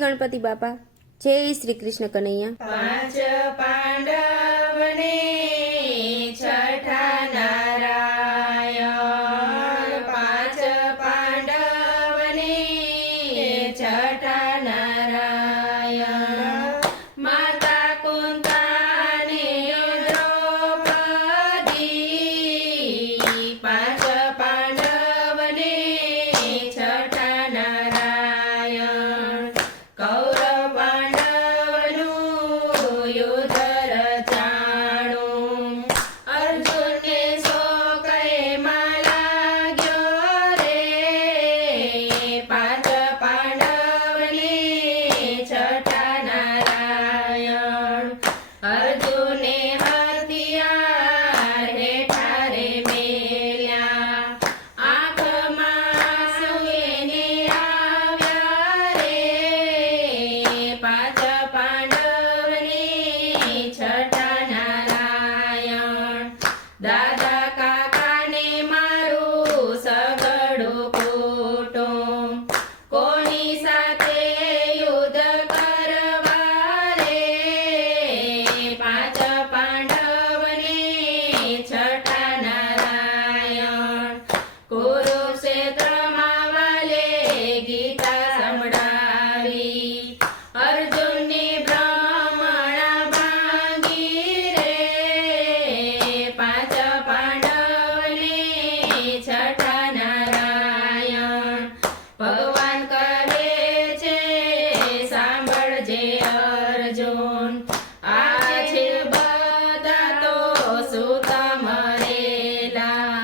ગણપતિ બાપા. જય શ્રી કૃષ્ણ કનૈયા. પાંચ પાંડવને છઠ્ઠા નારાયણ, પાંચ પાંડવને છઠ્ઠા નારાયણ, માતા કુંતાને દ્રૌપદી, પાંચ પાંડવને છઠ્ઠા નારાયણ, કૌરવ પાંડવનું યુદ્ધ રચાણું, અર્જુનને શોકમાં લાગ્યો રે, પાંચ પાંડવને છઠ્ઠા નારાયણ, અર્જુને હથિયાર હેઠા રે મેલ્યા, આંખમાં આંસુ એને આવ્યા રે, પાંચ પાંડવને છઠ્ઠા નારાયણ, દાદા કાકાને મારું સગડું કુટુંબ, કોની સાથે યુદ્ધ કરવા રે, પાંચ પાંડવને છઠ્ઠા નારાયણ, કુરુક્ષેત્રમાં વાલે ગીતા સંભળાવી, અર્જુનની બ્રાહ્મણા ભાંગી રે, પાંચ પાંડવને છઠ્ઠા નારાયણ, ભગવાન કહે છે સાંભળજે અર્જુન, આ છે બધા તો સૂતા મરેલા,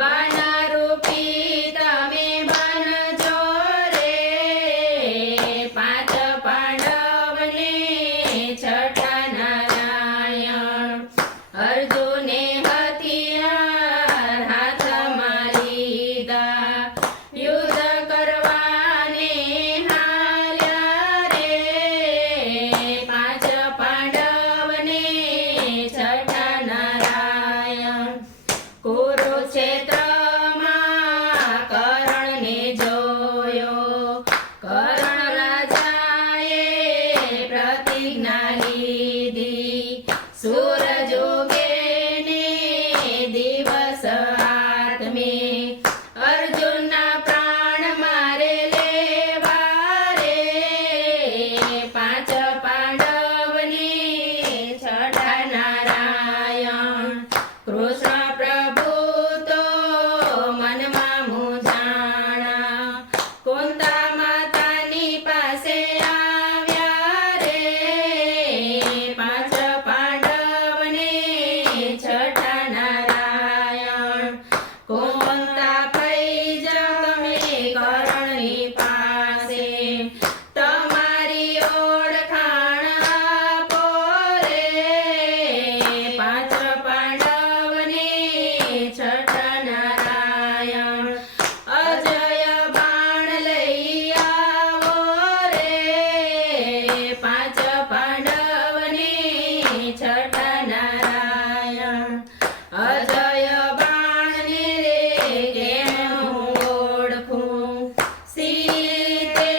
બાના રૂપી તમે બનજો રે, પાંચ પાંડવને છઠ્ઠા નારાયણ, અર્જુને હથિયાર હાથમાં લીધા, યુદ્ધ કરવાને હાલ્યા રે, પાંચ પાંડવને છઠ્ઠા નારાયણ, કુરુક્ષેત્રમાં કર્ણને જોયો, કર્ણ રાજાએ પ્રતિજ્ઞા લીધી, સૂરજ ઉગે ને દિવસ આત્મે, અર્જુનના પ્રાણ મારે લેવા રે, પાંચ પાંડવને છઠ્ઠા નારાયણ, કૃષ્ણ પ્રભુ તો મનમાં મૂંઝાણા, કુંતા માતાની પાસે આવ્યા રે, પાંચ પાંડવને છઠ્ઠા નારાયણ, કુંતા પૈ જા તમે કર્ણની પાસે, તમારી ઓળખાણ આપો રે, પાંચ પાંડવને છઠ્ઠા નારાયણ, અજય બાણ લઈ આવો રે, પાંચ પાંડવને છઠ્ઠા નારાયણ, અજય બાણને રે કેમ હું ઓળખું, સીતે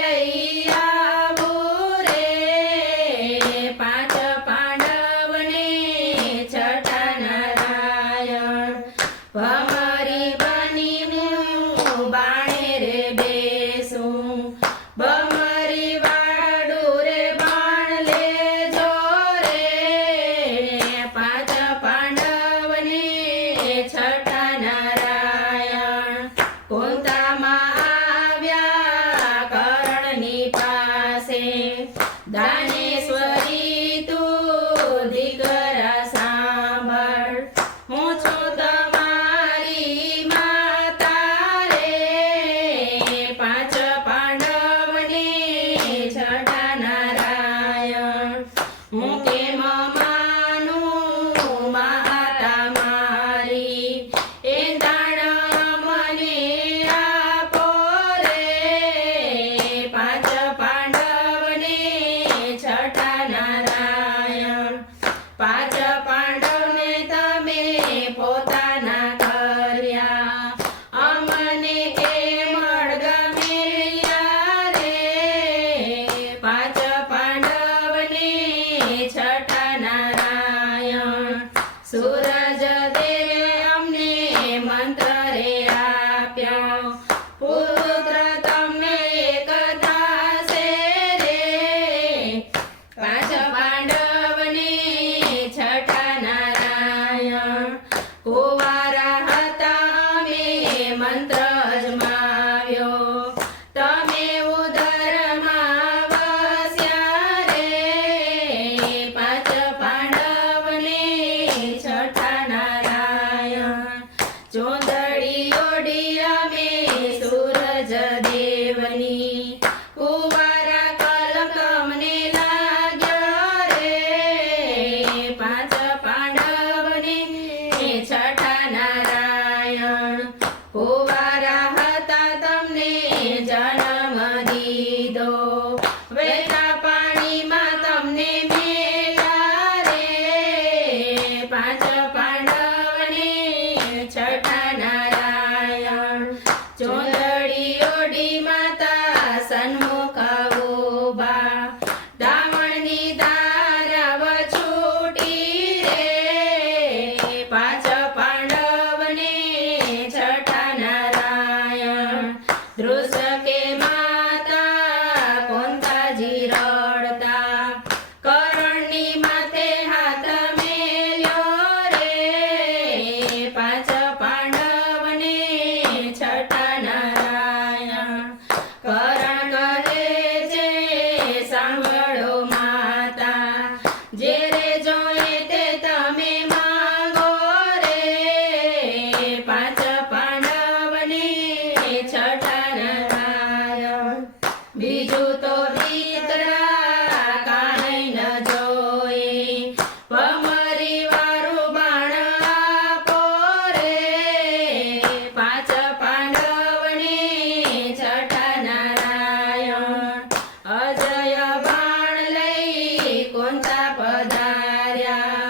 લઈ આવું રે, પાંચ પાંડવને છઠ્ઠા નારાયણ, ભમરી બની હું બાણે રે બેસું, ભમરી વાળું રે બાણ લેજો રે, પાંચ પાંડવને છઠ્ઠા નારાયણ, કુંતામાં આવ્યા કર્ણની પાસે, દાનેશ્વરી તું દીકરા સાંભળ, હું છું તમારી માતા રે, પાંચ પાંડવને છઠ્ઠા નારાયણ, હું કેમ માનું માતા મારી, એ ચોંદડી ઓઢી અમે સૂરજ દેવની કુંવારા કલક અમને લાગ્યો રે પાંચ પાંડવને છઠ્ઠા નારાયણ કુંવારા હતા તમને જન્મ દીધો વહેતા પાણીમાં તમને મેલા રે પાંચ પાંડવને છઠ્ઠા નારાયણ ચોંદડી ઓઢી માતા સન્મુખ ઉભા દામણની ધારાવ છૂટી રે પાંચ પાંડવને છઠ્ઠા નારાયણ દૃશ્ય કે માતા કોંતાજી રડતા કરણની માથે હાથ મેલ્યો રે પાંચ પાંડવને છઠ્ઠા નારાયણ કરણ કહે છે સાંભળો માતા જે રે જોઈએ તે તમે માંગો રે પાંચ પાંડવને છઠ્ઠા નારાયણ બીજું તો દીકરા કાંઈ ન જોઈ ભમરી વાળું બાણ આપો રે પાંચ પાંડવને છઠ્ઠા નારાયણ અજય બાણ લઈ કોંતા પધાર્યા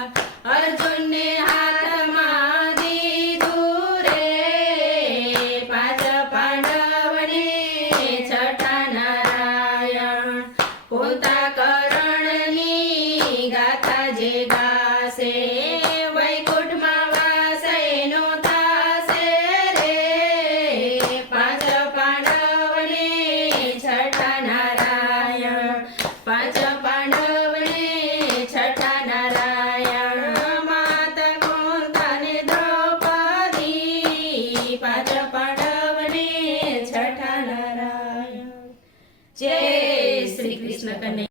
અર્જુનને હાથમાં દીધું રે પાંચ પાંડવને છઠ્ઠા નારાયણ કોંતા કરણની ગાથા જે ગાશે વૈકુંઠમાં વાસ એનો થાશે રે પાંચ પાંડવને છઠ્ઠા નારાયણ પાંચ પાંડવને છઠ્ઠા નારાયણ માતા કોંતાને દ્રૌપદી પાંચ પાંડવને છઠ્ઠા નારાયણ જય શ્રી કૃષ્ણ કનૈયા